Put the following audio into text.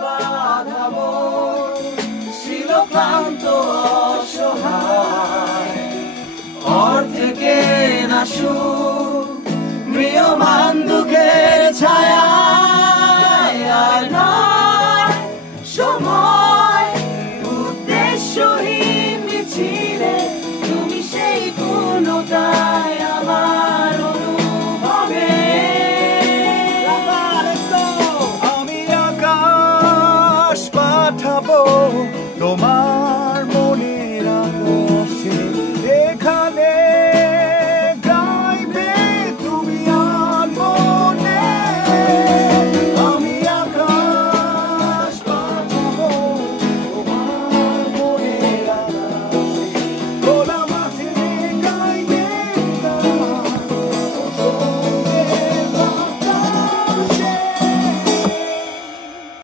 বাধা মন ছিল ক্লান্ত অসহায়, অর্ধেকে না সুর মৃয়মান দুঃখের ছায়ায়। আর নয় সময় উদ্দেশ্যহীন মিছিলে, তুমি সেই পূর্ণতায় আমার অনুভবে। আমি আকাশ পাঠাবো তোমার